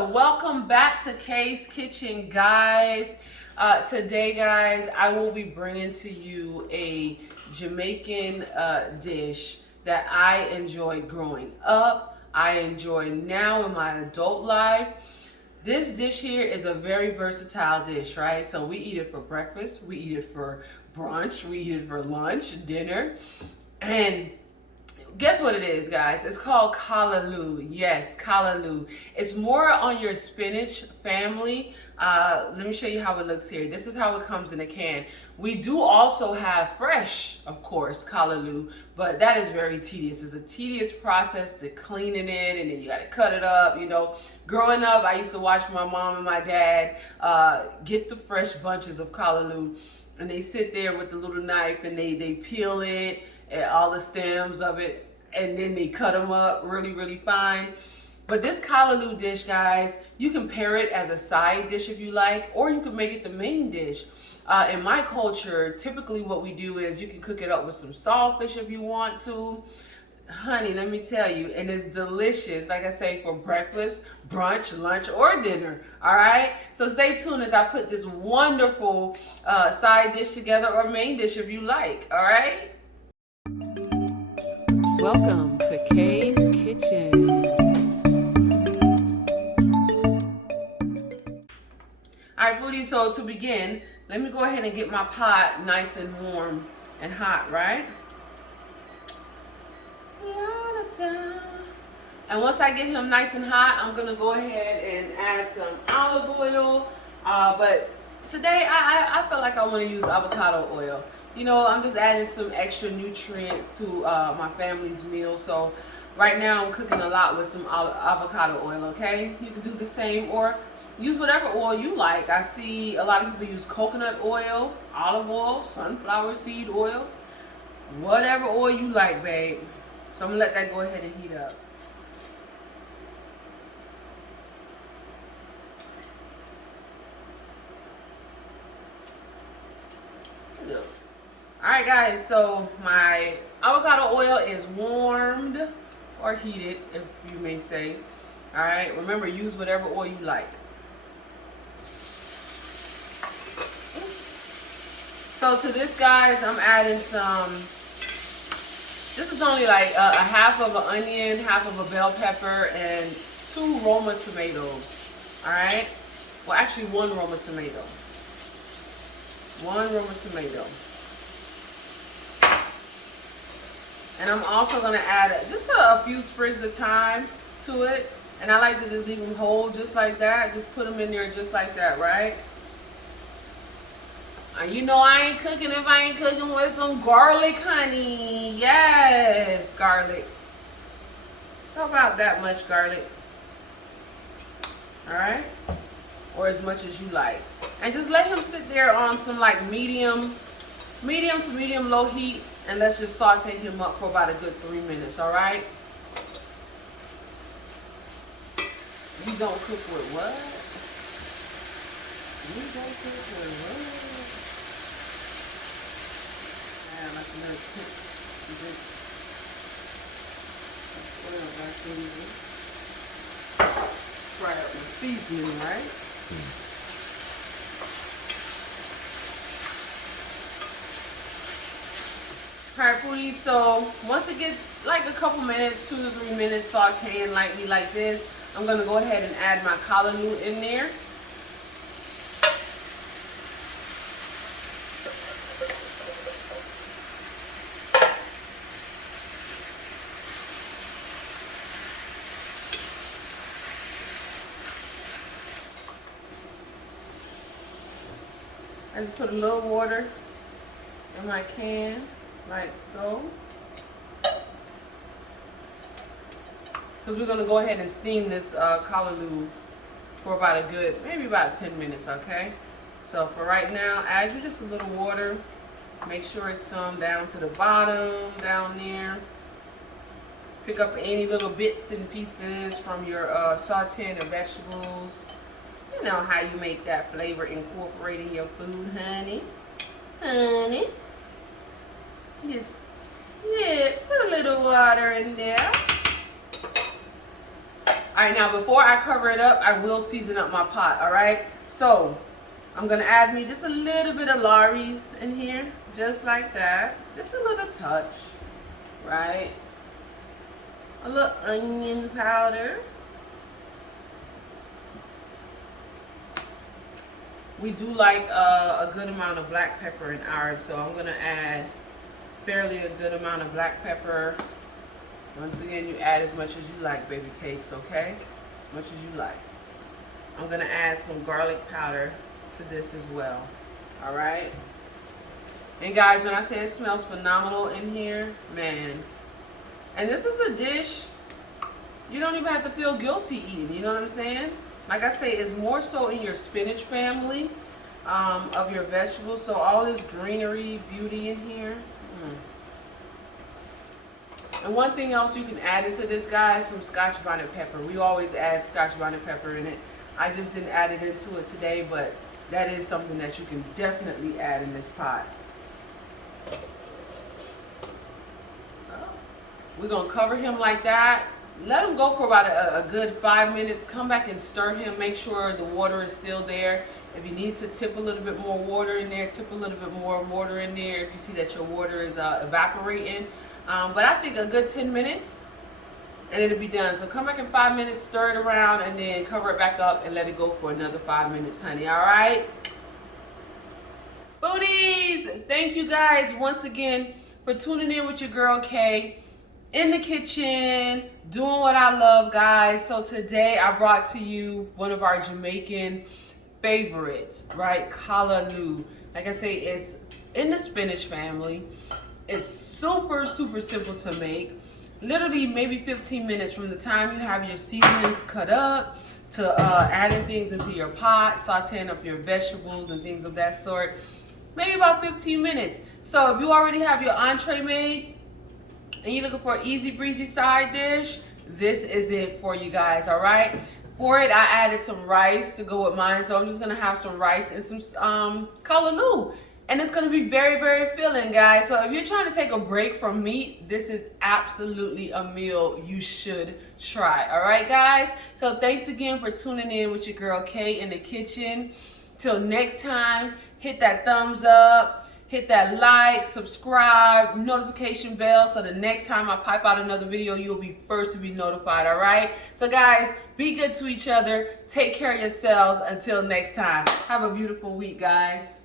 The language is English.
Welcome back to Kaye's Kitchen, guys. Today, guys, I will be bringing to you a Jamaican dish that I enjoyed growing up. I enjoy now in my adult life. This dish here is a very versatile dish, right? So we eat it for breakfast, we eat it for brunch, we eat it for lunch, dinner, and guess what it is, guys? It's called Callaloo. Yes, Callaloo. It's more on your spinach family. Let me show you how it looks here. This is how it comes in a can. We do also have fresh, of course, Callaloo, but that is very tedious. It's a tedious process to cleaning it, and then you got to cut it up. You know, growing up, I used to watch my mom and my dad get the fresh bunches of Callaloo, and they sit there with the little knife and they peel it, all the stems of it, and then they cut them up really fine. But this Callaloo dish, guys, you can pair it as a side dish if you like, or you can make it the main dish. In my culture, typically what we do is you can cook it up with some saltfish if you want to. Honey, let me tell you, and it's delicious, like I say, for breakfast, brunch, lunch, or dinner. All right, so stay tuned as I put this wonderful side dish together, or main dish if you like. All right. Welcome to Kaye's Kitchen. All right, booty, so to begin, let me go ahead and get my pot nice and warm and hot, right? And once I get him nice and hot, I'm gonna go ahead and add some olive oil. But today I feel like I want to use avocado oil. You know, I'm just adding some extra nutrients to my family's meal. So right now I'm cooking a lot with some avocado oil, okay? You can do the same or use whatever oil you like. I see a lot of people use coconut oil, olive oil, sunflower seed oil, whatever oil you like, babe. So I'm gonna let that go ahead and heat up. Alright guys, so my avocado oil is warmed or heated, if you may say. Alright, remember, use whatever oil you like. Oops. So to this, guys, I'm adding some, this is only like a half of an onion, half of a bell pepper, and 2 Roma tomatoes. Alright? Well, actually 1 Roma tomato. 1 Roma tomato. And I'm also going to add just a few sprigs of thyme to it. And I like to just leave them whole just like that. Just put them in there just like that, right? And you know I ain't cooking if I ain't cooking with some garlic, honey. Yes, garlic. So about that much garlic. Alright? Or as much as you like. And just let him sit there on some like medium to medium low heat. And let's just saute him up for about a good 3 minutes, all right? You don't cook with what? You don't cook with what? Yeah, like a little tips. Fry up the seasoning, right? Alright, foodies, so once it gets like a couple minutes, 2 to 3 minutes, sauteing lightly like this, I'm going to go ahead and add my callaloo in there. I just put a little water in my can. Like so. Because we're going to go ahead and steam this callaloo for about a good, maybe about 10 minutes, okay? So for right now, add you just a little water. Make sure it's some down to the bottom, down there. Pick up any little bits and pieces from your sauteing of vegetables. You know how you make that flavor incorporate in your food, honey. Honey. Just, yeah, put a little water in there. All right, now before I cover it up, I will season up my pot, all right? So I'm gonna add me just a little bit of Lawry's in here, just like that. Just a little touch, right? A little onion powder. We do like a good amount of black pepper in ours, so I'm gonna add fairly a good amount of black pepper. Once again, you add as much as you like, baby cakes, okay? As much as you like. I'm gonna add some garlic powder to this as well, all right? And guys, when I say it smells phenomenal in here, man, and this is a dish you don't even have to feel guilty eating, you know what I'm saying? Like I say, it's more so in your spinach family of your vegetables, so all this greenery, beauty in here. And one thing else you can add into this, guys, some Scotch bonnet pepper. We always add Scotch bonnet pepper in it. I just didn't add it into it today, but that is something that you can definitely add in this pot. We're going to cover him like that. Let him go for about a good 5 minutes. Come back and stir him. Make sure the water is still there. If you need to tip a little bit more water in there, tip a little bit more water in there if you see that your water is evaporating. But I think a good 10 minutes and it'll be done. So come back in 5 minutes, stir it around, and then cover it back up and let it go for another 5 minutes, honey. All right? Booties! Thank you guys once again for tuning in with your girl Kaye. In the kitchen, doing what I love, guys. So today I brought to you one of our Jamaican favorites, right? Callaloo. Like I say, it's in the spinach family. It's super, super simple to make. Literally maybe 15 minutes from the time you have your seasonings cut up to adding things into your pot, sauteing up your vegetables and things of that sort. Maybe about 15 minutes. So if you already have your entree made, and you're looking for an easy breezy side dish, this is it for you guys, all right? For it, I added some rice to go with mine, so I'm just gonna have some rice and some callaloo. And it's gonna be very, very filling, guys. So if you're trying to take a break from meat, this is absolutely a meal you should try, all right, guys? So thanks again for tuning in with your girl Kaye in the kitchen. Till next time, hit that thumbs up. Hit that like, subscribe, notification bell, so the next time I pipe out another video, you'll be first to be notified, all right? So guys, be good to each other. Take care of yourselves. Until next time. Have a beautiful week, guys.